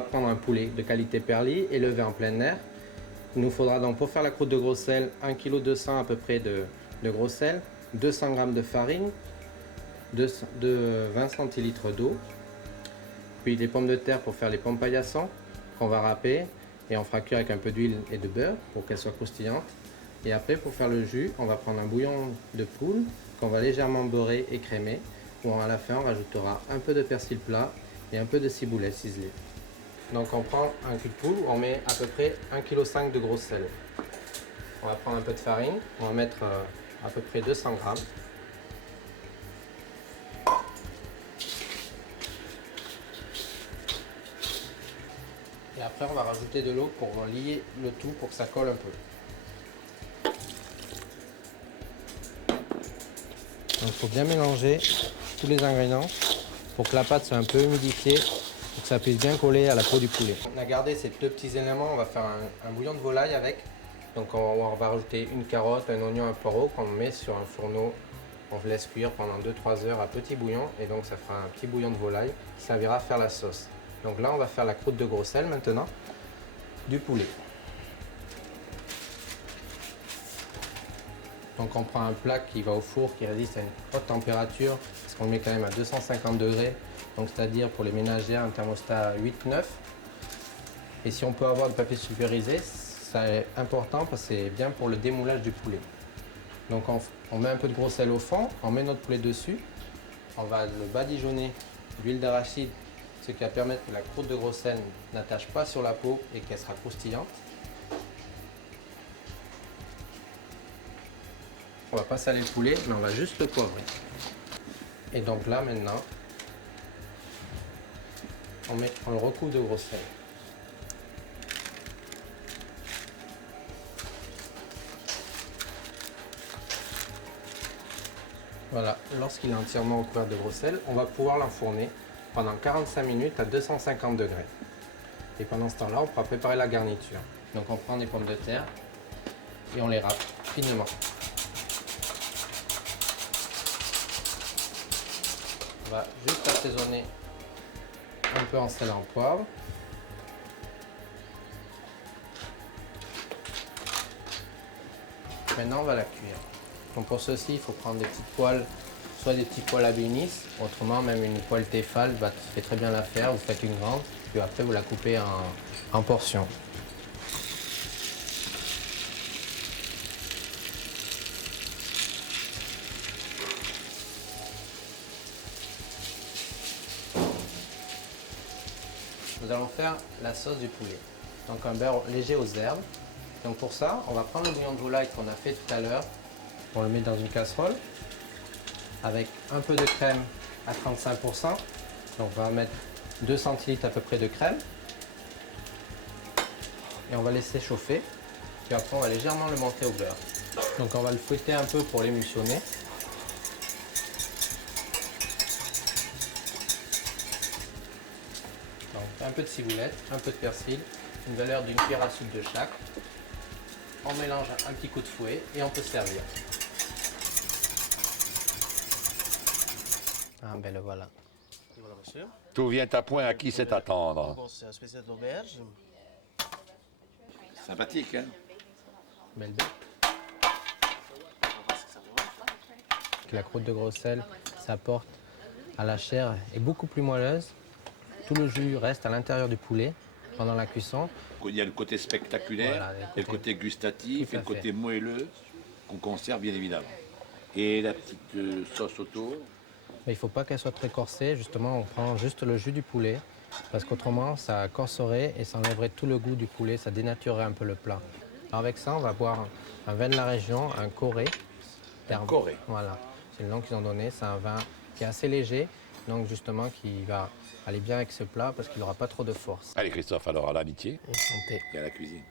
va prendre un poulet de qualité perlis, élevé en plein air. Il nous faudra donc pour faire la croûte de gros sel 1,2 kg à peu près de gros sel, 200 g de farine, 20 centilitres d'eau, puis des pommes de terre pour faire les pommes paillassons qu'on va râper et on fera cuire avec un peu d'huile et de beurre pour qu'elles soient croustillantes. Et après pour faire le jus, on va prendre un bouillon de poule qu'on va légèrement beurrer et crémer, où à la fin on rajoutera un peu de persil plat et un peu de ciboulette ciselée. Donc on prend un cul de poule, on met à peu près 1,5 kg de gros sel. On va prendre un peu de farine, on va mettre à peu près 200 g. Et après on va rajouter de l'eau pour lier le tout pour que ça colle un peu. Donc il faut bien mélanger tous les ingrédients pour que la pâte soit un peu humidifiée, pour que ça puisse bien coller à la peau du poulet. On a gardé ces deux petits éléments, on va faire un bouillon de volaille avec. Donc on va rajouter une carotte, un oignon, un poireau qu'on met sur un fourneau. On laisse cuire pendant 2-3 heures à petit bouillon et donc ça fera un petit bouillon de volaille qui servira à faire la sauce. Donc là on va faire la croûte de gros sel maintenant du poulet. Donc on prend un plat qui va au four, qui résiste à une haute température, parce qu'on le met quand même à 250 degrés, donc c'est-à-dire pour les ménagères un thermostat 8-9. Et si on peut avoir du papier sulfurisé, ça est important parce que c'est bien pour le démoulage du poulet. Donc on met un peu de gros sel au fond, on met notre poulet dessus, on va le badigeonner d'huile d'arachide, ce qui va permettre que la croûte de gros sel n'attache pas sur la peau et qu'elle sera croustillante. On va pas saler le poulet, mais on va juste le poivrer. Et donc là maintenant, on le recouvre de gros sel. Voilà, lorsqu'il est entièrement recouvert de gros sel, on va pouvoir l'enfourner pendant 45 minutes à 250 degrés. Et pendant ce temps-là, on pourra préparer la garniture. Donc on prend des pommes de terre et on les râpe finement. On va juste assaisonner un peu en sel et en poivre. Maintenant, on va la cuire. Donc pour ceci, il faut prendre des petites poêles, soit des petits poêles à bénis, autrement même une poêle Tefal, ça fait très bien l'affaire. Vous faites une grande, puis après vous la coupez en portions. Nous allons faire la sauce du poulet. Donc un beurre léger aux herbes. Donc pour ça, on va prendre le bouillon de volaille qu'on a fait tout à l'heure. On le met dans une casserole avec un peu de crème à 35%. Donc on va mettre 2 centilitres à peu près de crème. Et on va laisser chauffer. Puis après on va légèrement le monter au beurre. Donc on va le fouetter un peu pour l'émulsionner. Donc un peu de ciboulette, un peu de persil, une valeur d'une cuillère à soupe de chaque. On mélange un petit coup de fouet et on peut servir. Ah ben le voilà. Et voilà, monsieur. Tout vient à point, à qui c'est attendre. Bon, c'est un spécial d'auberge. Sympathique, hein? Belle bête. On va voir ce que ça vaut. La croûte de gros sel s'apporte à la chair est beaucoup plus moelleuse. Tout le jus reste à l'intérieur du poulet pendant la cuisson. Il y a le côté spectaculaire, Voilà, et le côté gustatif, Tout à et le côté fait. moelleux qu'on conserve bien évidemment. Et la petite sauce autour. Mais il ne faut pas qu'elle soit très corsée. Justement, on prend juste le jus du poulet parce qu'autrement, ça corserait et ça enlèverait tout le goût du poulet. Ça dénaturerait un peu le plat. Alors avec ça, on va boire un vin de la région, un Coré. Un Coré. Voilà, c'est le nom qu'ils ont donné. C'est un vin qui est assez léger, donc justement qui va aller bien avec ce plat parce qu'il n'aura pas trop de force. Allez Christophe, alors à l'amitié Et santé. et à la cuisine.